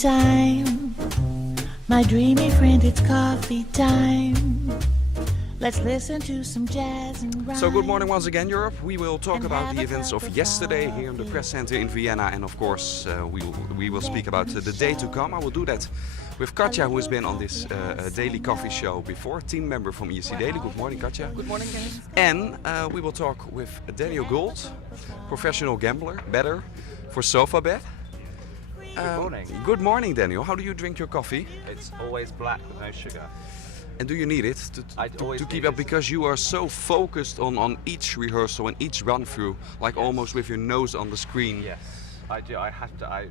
time. My dreamy friend, it's coffee time. Let's listen to some jazz and rhyme. So good morning once again, Europe. We will talk about the events of yesterday here in the press center in Vienna, and of course we will speak about the day to come. I will do that with Katja, who has been on this daily coffee show before, team member from ESC Daily. Good morning, Katja. Good morning, guys. And we will talk with Daniel Gould, professional gambler, bettor for SofaBet. Good morning. Good morning, Daniel. How do you drink your coffee? It's always black with no sugar. And do you need it to keep up? Because you are so focused on each rehearsal and each run through, like almost with your nose on the screen. Yes, I do. I have to.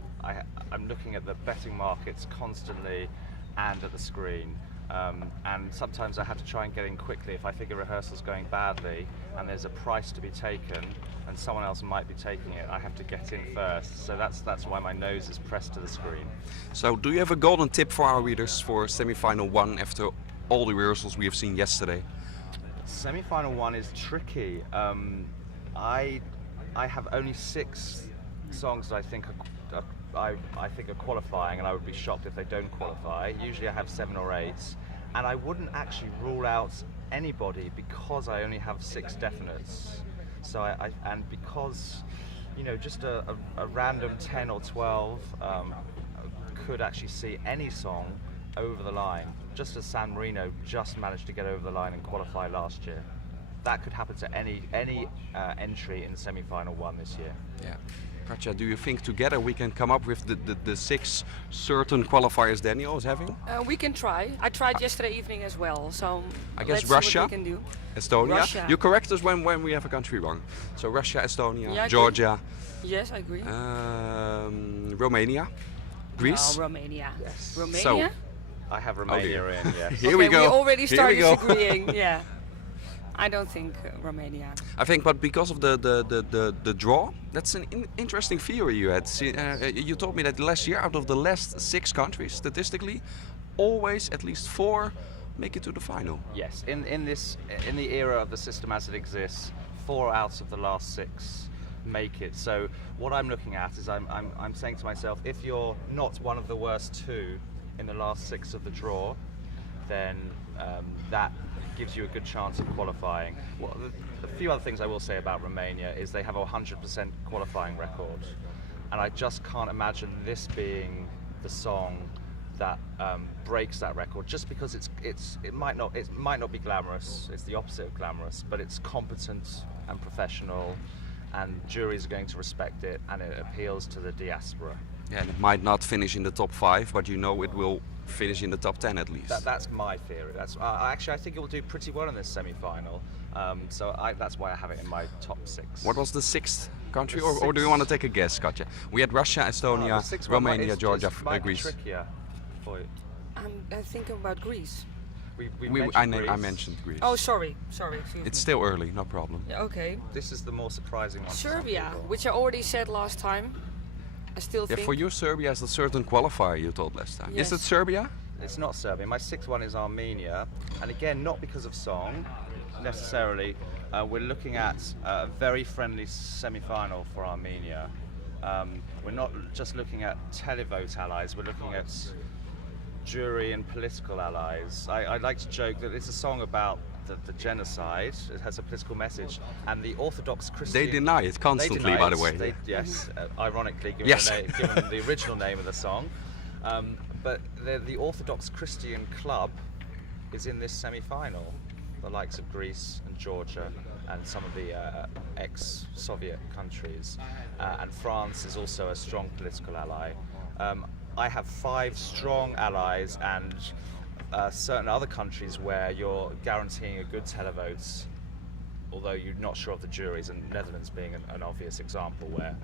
I'm looking at the betting markets constantly and at the screen. And sometimes I have to try and get in quickly if I think a rehearsal's going badly and there's a price to be taken and someone else might be taking it. I have to get in first. So that's why my nose is pressed to the screen. So do you have a golden tip for our readers for semi-final one after all the rehearsals we have seen yesterday? Semi-final one is tricky. I have only 6 songs that I think are qualifying, and I would be shocked if they don't qualify. Usually I have 7 or 8, and I wouldn't actually rule out anybody because I only have 6 definites. So and because just a random 10 or 12 could actually see any song over the line, just as San Marino just managed to get over the line and qualify last year. That could happen to any entry in semi-final one this year. Yeah. Katja, do you think together we can come up with the 6 certain qualifiers Daniel is having? We can try. I tried yesterday evening as well, so I guess let's Russia, see what we can do. Estonia. Russia. You correct us when we have a country wrong. So Russia, Estonia, Yeah, Georgia. Yes, I agree. Romania, Greece. Oh, Romania. Yes. Romania? So, I have Romania in, yes. Here we go. We already Here started we go. disagreeing. Yeah. I don't think Romania. I think, but because of the draw, that's an interesting theory you had. You told me that last year, out of the last 6 countries, statistically, always at least 4 make it to the final. Yes, in the era of the system as it exists, 4 out of the last 6 make it. So what I'm looking at is I'm saying to myself, if you're not one of the worst 2 in the last 6 of the draw, then that gives you a good chance of qualifying. Well, a few other things I will say about Romania is they have a 100% qualifying record, and I just can't imagine this being the song that breaks that record. Just because it might not be glamorous. It's the opposite of glamorous, but it's competent and professional, and juries are going to respect it, and it appeals to the diaspora. Yeah, and it might not finish in the top 5, but it will finish in the top 10 at least. That's my theory. That's actually I think it will do pretty well in this semi-final. So that's why I have it in my top 6. What was the 6th country, or do you want to take a guess, Katja? We had Russia, Estonia, Romania, Georgia, Greece. Trickier for you. I'm thinking about Greece. I mentioned Greece. Oh, sorry. Excuse It's me. still early, no problem. Yeah, okay. This is the more surprising one. Serbia, which I already said last time. I still think. Yeah, for you, Serbia is a certain qualifier you told last time. Yes. Is it Serbia? It's not Serbia. My 6th one is Armenia, and again, not because of song necessarily. We're looking at a very friendly semi-final for Armenia. We're not just looking at televote allies. We're looking at jury and political allies. I like to joke that it's a song about the genocide. It has a political message, and the Orthodox Christian. They deny it constantly, by the way. Yes, ironically, given, Yes. given the original name of the song. But the Orthodox Christian club is in this semi-final. The likes of Greece and Georgia and some of the ex-Soviet countries, and France is also a strong political ally. I have 5 strong allies and certain other countries where you're guaranteeing a good televotes, although you're not sure of the juries, and Netherlands being an obvious example where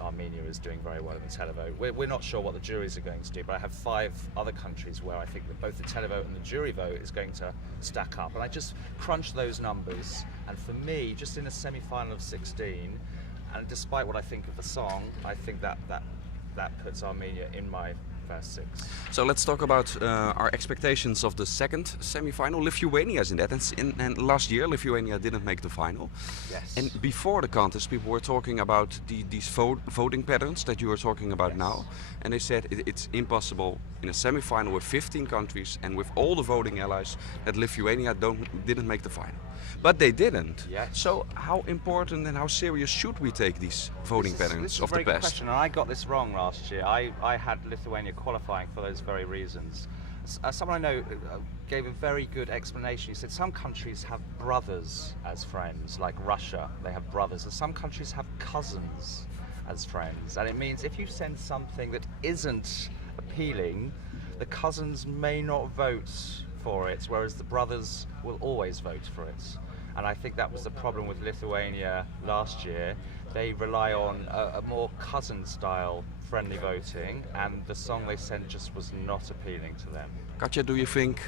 Armenia is doing very well in the televote. We're not sure what the juries are going to do, but I have 5 other countries where I think that both the televote and the jury vote is going to stack up. And I just crunch those numbers, and for me, just in a semi-final of 16, and despite what I think of the song, I think that puts Armenia in my first 6. So let's talk about our expectations of the second semi-final. Lithuania is in that, and last year Lithuania didn't make the final. Yes. And before the contest, people were talking about these voting patterns that you are talking about now, and they said it's impossible in a semi-final with 15 countries and with all the voting allies that Lithuania didn't make the final. But they didn't. Yes. So how important and how serious should we take these voting patterns This is of a very the good past? question, and I got this wrong last year. I had Lithuania qualifying for those very reasons. Someone I know gave a very good explanation. He said some countries have brothers as friends, like Russia, they have brothers, and some countries have cousins as friends. And it means if you send something that isn't appealing, the cousins may not vote for it, whereas the brothers will always vote for it. And I think that was the problem with Lithuania last year. They rely on a more cousin-style friendly voting, and the song they sent just was not appealing to them. Katja, do you think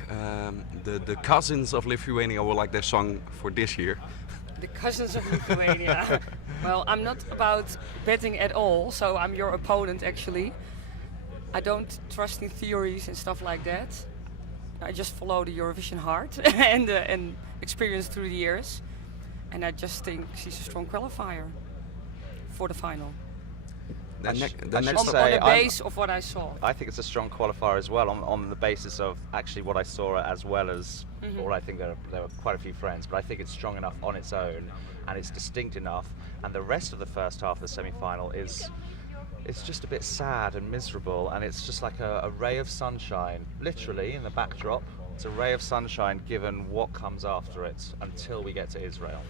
the cousins of Lithuania will like their song for this year? The cousins of Lithuania. Well, I'm not about betting at all, so I'm your opponent actually. I don't trust in theories and stuff like that. I just follow the Eurovision heart and experience through the years, and I just think she's a strong qualifier for the final. The I next should On say the base of what I saw. I think it's a strong qualifier as well on the basis of actually what I saw as well as, or I think there were quite a few friends, but I think it's strong enough on its own and it's distinct enough, and the rest of the first half of the semi-final it's just a bit sad and miserable, and it's just like a ray of sunshine, literally in the backdrop. It's a ray of sunshine given what comes after it until we get to Israel.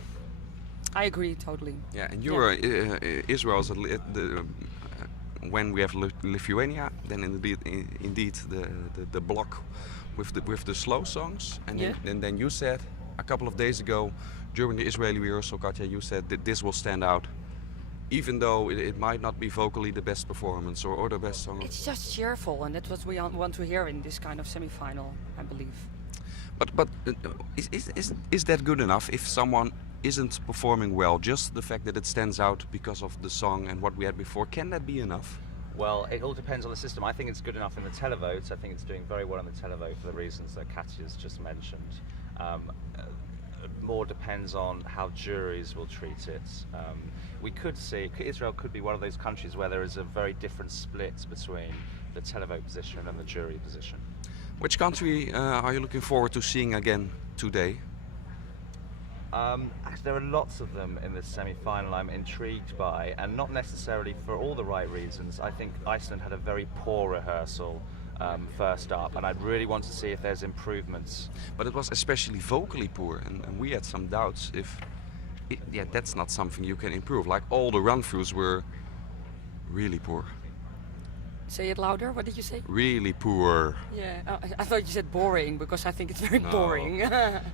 I agree totally. Yeah, and you were Israel's when we have Lithuania, then indeed the block with the slow songs, and then you said a couple of days ago during the Israeli rehearsal, Katja, you said that this will stand out, even though it might not be vocally the best performance or the best song. It's just cheerful, and that's what we want to hear in this kind of semi-final, I believe. But is that good enough if someone isn't performing well? Just the fact that it stands out because of the song and what we had before, can that be enough? Well, it all depends on the system. I think it's good enough in the televote. I think it's doing very well in the televote for the reasons that Katja's just mentioned. More depends on how juries will treat it. We could see Israel could be one of those countries where there is a very different split between the televote position and the jury position. Which country are you looking forward to seeing again today? There are lots of them in this semi-final I'm intrigued by, and not necessarily for all the right reasons. I think Iceland had a very poor rehearsal first up, and I'd really want to see if there's improvements. But it was especially vocally poor, and we had some doubts if that's not something you can improve. Like all the run-throughs were really poor. Say it louder. What did you say? Really poor. Yeah, I thought you said boring, because I think it's very boring.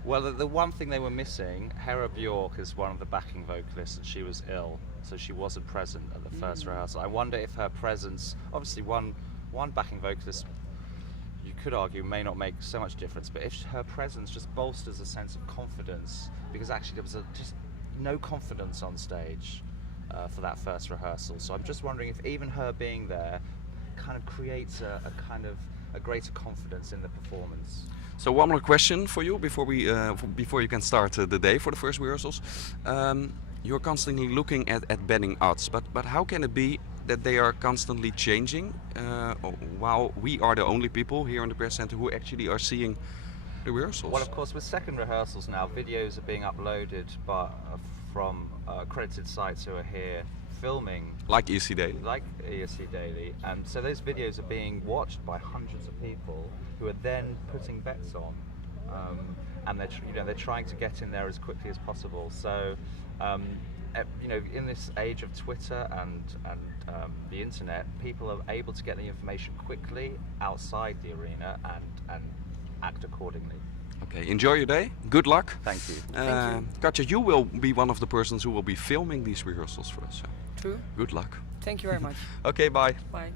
Well, the one thing they were missing, Hera Bjork is one of the backing vocalists, and she was ill, so she wasn't present at the first rehearsal. I wonder if her presence, obviously one backing vocalist, you could argue, may not make so much difference, but if her presence just bolsters a sense of confidence, because actually there was just no confidence on stage for that first rehearsal. So I'm just wondering if even her being there kind of creates a greater confidence in the performance. So one more question for you before you can start the day for the first rehearsals. You're constantly looking at betting odds, but how can it be that they are constantly changing while we are the only people here in the press center who actually are seeing the rehearsals? Well, of course, with second rehearsals now, videos are being uploaded from accredited sites who are here filming. Like ESC Daily. Like ESC Daily. And so those videos are being watched by hundreds of people who are then putting bets on. And they're trying to get in there as quickly as possible. So, in this age of Twitter and the internet, people are able to get the information quickly outside the arena and act accordingly. Okay, enjoy your day. Good luck. Thank you. Thank you. Katja, you will be one of the persons who will be filming these rehearsals for us. So True. good luck. Thank you very much. Okay, bye. Bye.